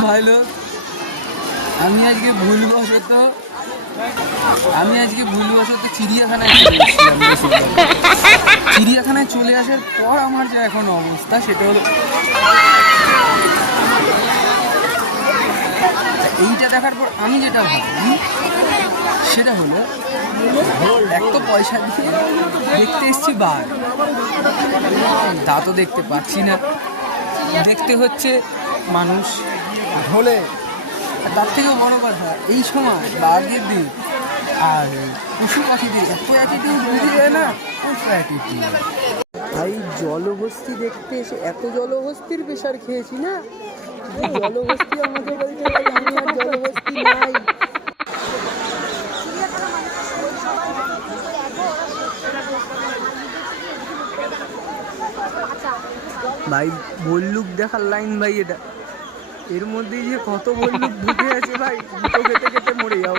ভাই লোক আমি আজকে ভুলবশত, আমি আজকে ভুলবশত চিড়িয়াখানায় চিড়িয়াখানায় চলে আসার পর আমার যে এখন অবস্থা, সেটা হলো এইটা দেখার পর আমি যেটা ভাবি সেটা হলো, এক তো পয়সা দিয়ে দেখতে এসছি বার। তা তো দেখতে পাচ্ছি না। দেখতে হচ্ছে মানুষ। ঢোলে। তার থেকেও বড় কথা, এই সময় বাঘের দিন, আর পশু পাখিদের এত অ্যাটিটিউড বুঝে যায় না এত অ্যাটিটিউড ভাই, জলহস্তি দেখতে এসে এত জলহস্তির পেশার খেয়েছি না? যে জলহস্তি আমাদের বাড়িতে আমি আর নাই। ভাই, ভল্লুক দেখার লাইন ভাই এটা। এর মধ্যে যে কত বন্ধু ঢুকে আছে ভাই? দুটো খেতে খেতে মরে যাব।